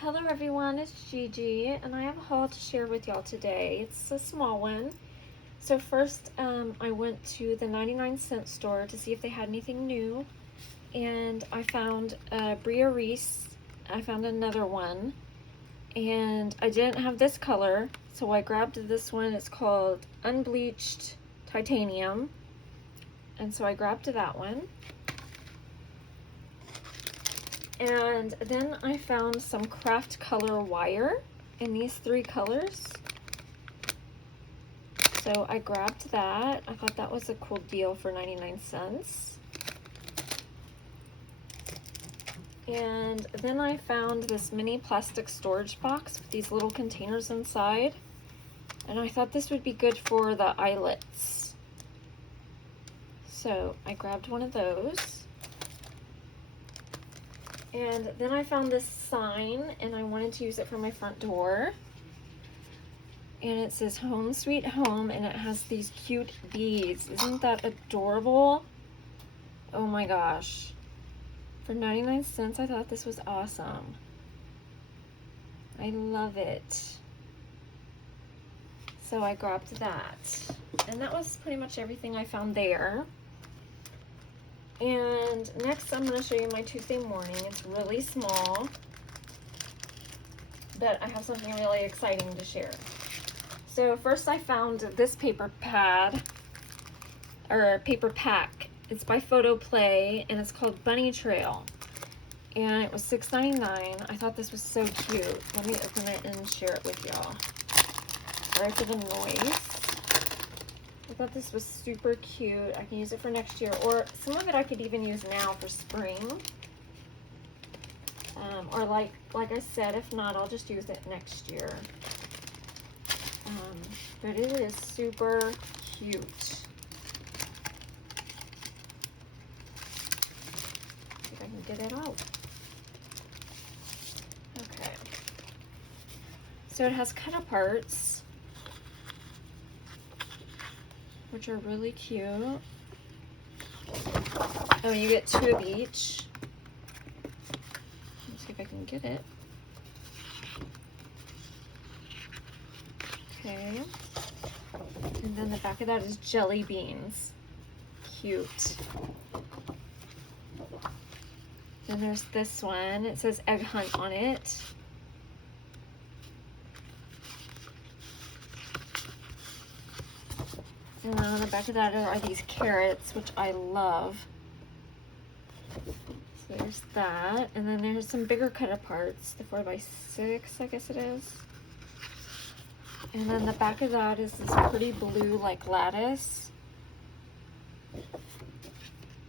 Hello everyone, it's Gigi, and I have a haul to share with y'all today. It's a small one. So first, I went to the 99-cent store to see if they had anything new, and I found a Bria Reese. I found another one, and I didn't have this color, so I grabbed this one. It's called Unbleached Titanium, and so I grabbed that one. And then I found some craft color wire in these three colors. So I grabbed that. I thought that was a cool deal for 99 cents. And then I found this mini plastic storage box with these little containers inside. And I thought this would be good for the eyelets. So I grabbed one of those. And then I found this sign, and I wanted to use it for my front door. And it says Home Sweet Home, and it has these cute bees. Isn't that adorable? Oh my gosh. For 99 cents, I thought this was awesome. I love it. So I grabbed that. And that was pretty much everything I found there. And next I'm going to show you my Tuesday morning. It's really small, but I have something really exciting to share. So first I found this paper pad, or paper pack. It's by Photo Play, and it's called Bunny Trail. And it was $6.99. I thought this was so cute. Let me open it and share it with y'all. Sorry for the noise. I thought this was super cute. I can use it for next year, or some of it I could even use now for spring. Or like I said, if not, I'll just use it next year. But it is super cute. See if I can get it out. Okay. So it has cut apart, which are really cute. Oh, you get 2 of each. Let's see if I can get it. Okay. And then the back of that is jelly beans. Cute. Then there's this one. It says Egg Hunt on it. And then on the back of that are these carrots, which I love. So there's that. And then there's some bigger cut aparts, the 4x6, I guess it is. And then the back of that is this pretty blue, like lattice.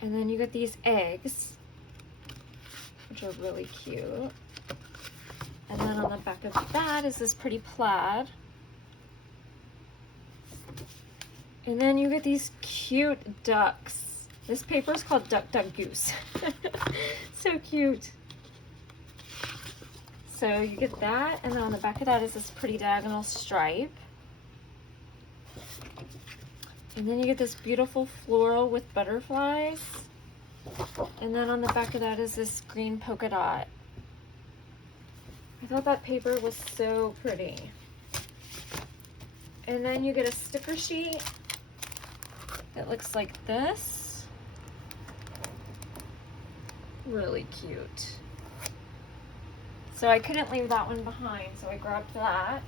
And then you get these eggs, which are really cute. And then on the back of that is this pretty plaid. And then you get these cute ducks. This paper is called Duck Duck Goose. So cute. So you get that, and then on the back of that is this pretty diagonal stripe. And then you get this beautiful floral with butterflies. And then on the back of that is this green polka dot. I thought that paper was so pretty. And then you get a sticker sheet. It looks like this. Really cute. So I couldn't leave that one behind, so I grabbed that.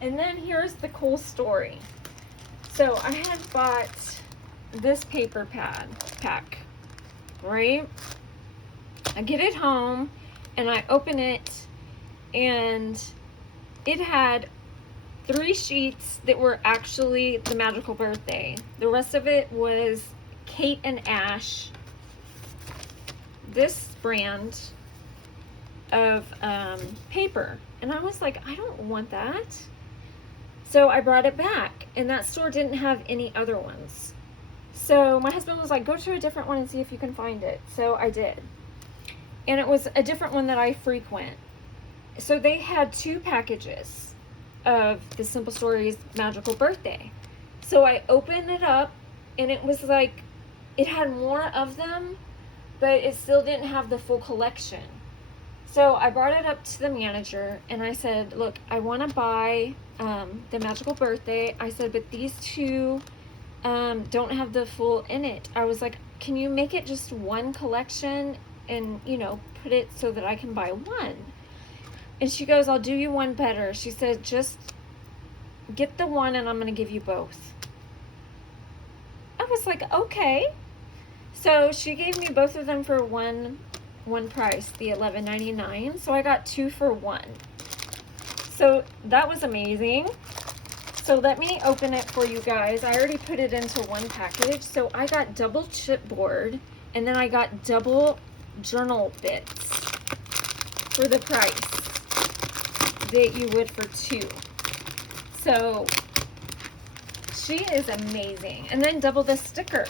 And then here's the cool story. So I had bought this paper pack, right? I get it home and I open it, and it had 3 sheets that were actually the Magical Birthday. The rest of it was Kate and Ash, this brand of paper. And I was like, I don't want that. So I brought it back, and that store didn't have any other ones. So my husband was like, go to a different one and see if you can find it. So I did. And it was a different one that I frequent. So they had 2 packages of the Simple Stories Magical Birthday. So I opened it up, and it was like, it had more of them, but it still didn't have the full collection. So I brought it up to the manager and I said, look, I want to buy the Magical Birthday. I said, but these two don't have the full in it. I was like, can you make it just one collection and, you know, put it so that I can buy one? And she goes, I'll do you one better. She said, just get the one and I'm going to give you both. I was like, okay. So she gave me both of them for one price, the $11.99. So I got 2 for 1. So that was amazing. So let me open it for you guys. I already put it into one package. So I got double chipboard and then I got double journal bits for the price that you would for 2. So she is amazing. And then double the sticker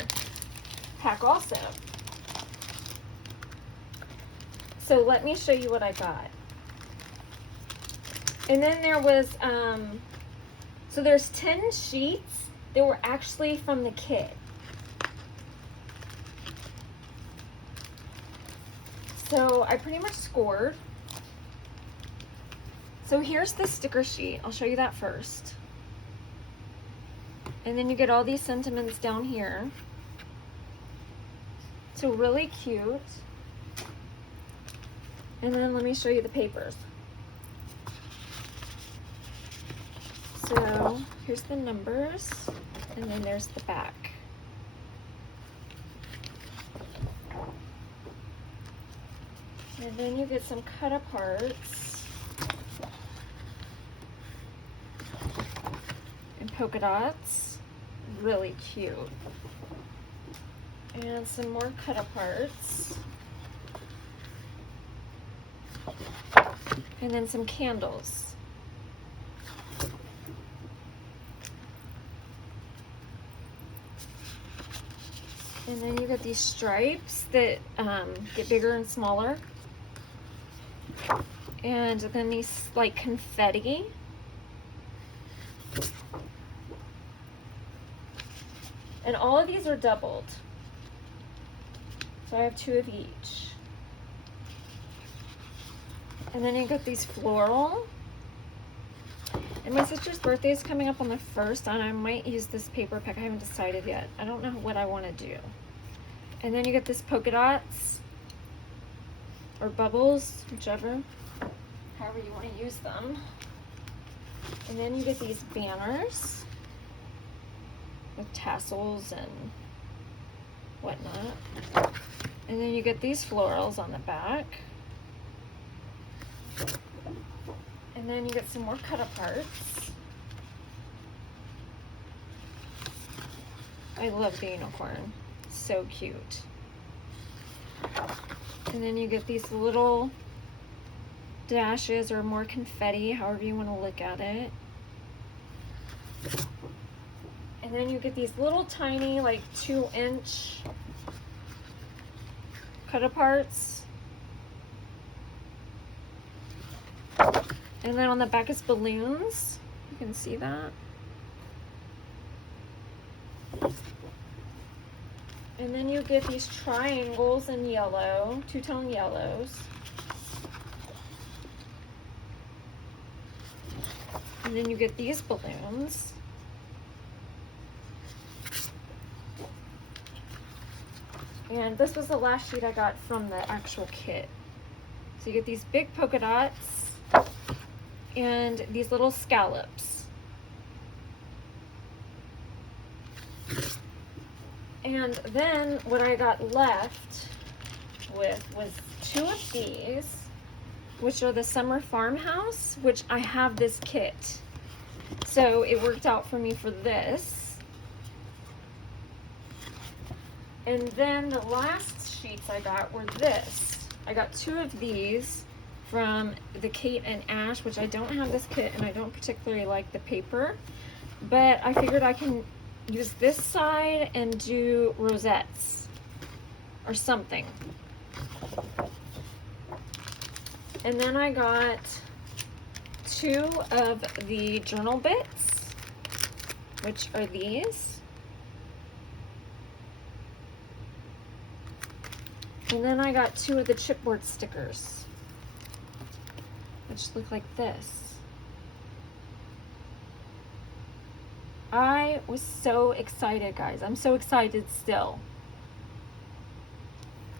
pack also. So let me show you what I got. And then there was, so there's 10 sheets that were actually from the kit. So I pretty much scored. So here's the sticker sheet. I'll show you that first. And then you get all these sentiments down here. So really cute. And then let me show you the papers. So here's the numbers, and then there's the back. And then you get some cut aparts and polka dots. Really cute. And some more cut aparts. And then some candles. And then you get these stripes that get bigger and smaller. And then these like confetti. And all of these are doubled. So I have 2 of each. And then you get these floral. And my sister's birthday is coming up on the 1st, and I might use this paper pack. I haven't decided yet. I don't know what I want to do. And then you get this polka dots or bubbles, whichever, however you want to use them. And then you get these banners with tassels and whatnot. And then you get these florals on the back. And then you get some more cut aparts. I love the unicorn. So cute. And then you get these little dashes or more confetti, however you want to look at it. And then you get these little tiny, like 2-inch cut aparts. And then on the back is balloons. You can see that. And then you get these triangles in yellow, 2-tone yellows. And then you get these balloons. And this was the last sheet I got from the actual kit. So you get these big polka dots and these little scallops. And then what I got left with was 2 of these, which are the Summer Farmhouse, which I have this kit. So it worked out for me for this. And then the last sheets I got were this. I got 2 of these from the Kate and Ash, which I don't have this kit and I don't particularly like the paper, but I figured I can use this side and do rosettes or something. And then I got 2 of the journal bits, which are these. And then I got 2 of the chipboard stickers. which look like this. I was so excited, guys. I'm so excited still.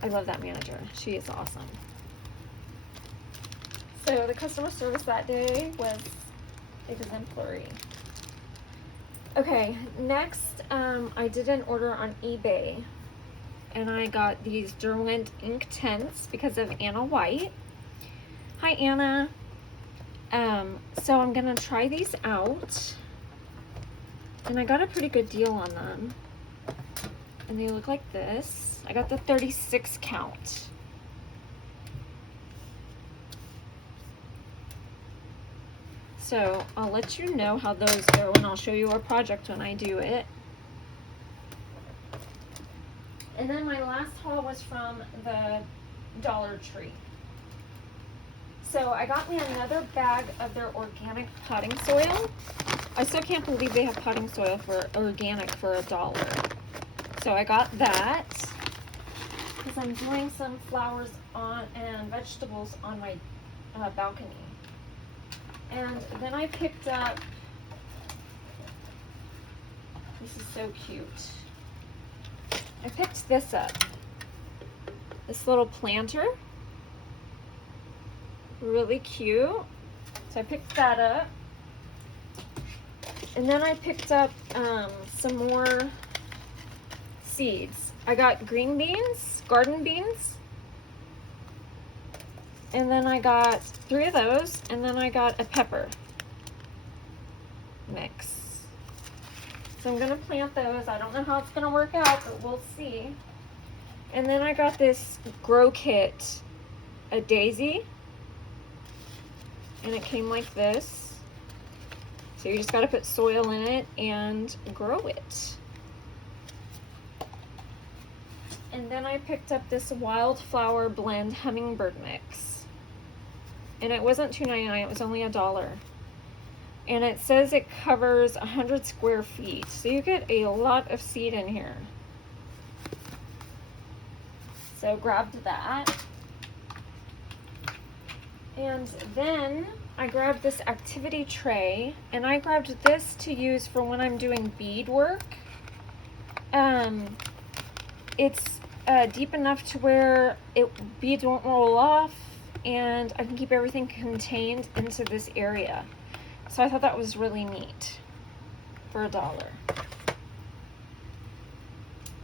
I love that manager. She is awesome. So the customer service that day was exemplary. Okay, next I did an order on eBay, and I got these Derwent ink tints because of Anna White. Hi Anna. So I'm gonna try these out, and I got a pretty good deal on them, and they look like this. I got the 36 count. So I'll let you know how those go, and I'll show you a project when I do it. And then my last haul was from the Dollar Tree. So I got me another bag of their organic potting soil. I still can't believe they have potting soil for organic for $1. So I got that because I'm doing some flowers on and vegetables on my balcony. And then I picked up, this is so cute. I picked this up, this little planter, really cute. So I picked that up. And then I picked up some more seeds. I got green beans, garden beans. And then I got 3 of those, and then I got a pepper mix. So I'm gonna plant those. I don't know how it's gonna work out, but we'll see. And then I got this grow kit, a daisy, and it came like this. So you just gotta put soil in it and grow it. And then I picked up this wildflower blend hummingbird mix. And it wasn't $2.99, it was only $1. And it says it covers 100 square feet. So you get a lot of seed in here. So grabbed that. And then I grabbed this activity tray, and I grabbed this to use for when I'm doing bead work. It's deep enough to where beads won't roll off, and I can keep everything contained into this area. So I thought that was really neat for $1.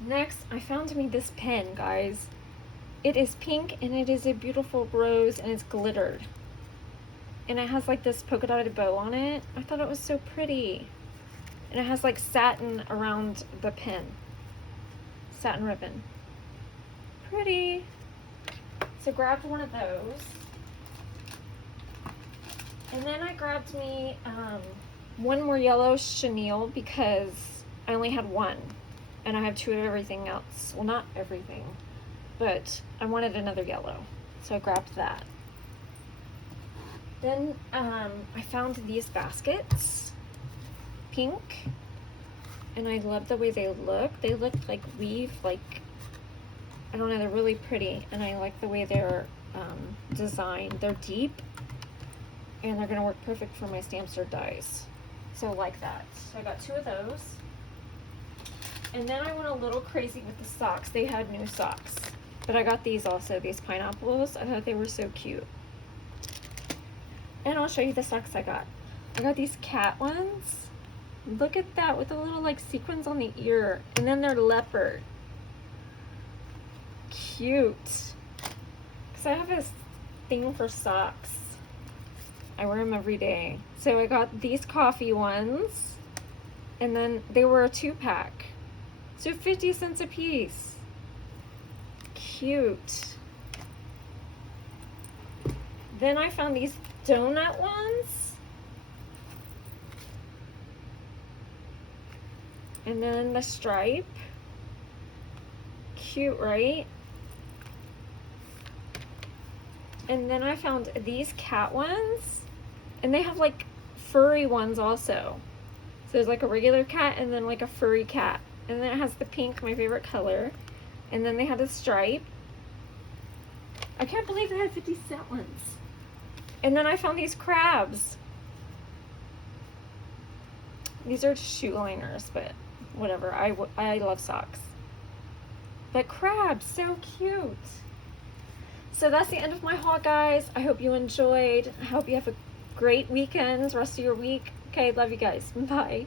Next, I found me this pen, guys. It is pink, and it is a beautiful rose, and it's glittered. And it has like this polka dotted bow on it. I thought it was so pretty. And it has like satin around the pen. Satin ribbon. Pretty. So grabbed one of those. And then I grabbed me one more yellow chenille because I only had one. And I have 2 of everything else. Well, not everything, but I wanted another yellow. So I grabbed that. Then I found these baskets, pink, and I love the way they look. They look like weave, like, I don't know, they're really pretty, and I like the way they're designed. They're deep, and they're gonna work perfect for my stamps or dies. So like that. So I got 2 of those. And then I went a little crazy with the socks. They had new socks, but I got these also, these pineapples. I thought they were so cute. And I'll show you the socks I got. I got these cat ones. Look at that, with the little like sequins on the ear. And then they're leopard. Cute. Because I have this thing for socks. I wear them every day. So I got these coffee ones. And then they were a 2-pack. So 50 cents a piece. Cute. Then I found these donut ones. And then the stripe. Cute, right? And then I found these cat ones. And they have like furry ones also. So there's like a regular cat and then like a furry cat. And then it has the pink, my favorite color. And then they had a stripe. I can't believe they had 50-cent ones. And then I found these crabs. These are shoe liners, but whatever. I love socks. But crabs, so cute. So that's the end of my haul, guys. I hope you enjoyed. I hope you have a great weekend, rest of your week. Okay, love you guys. Bye.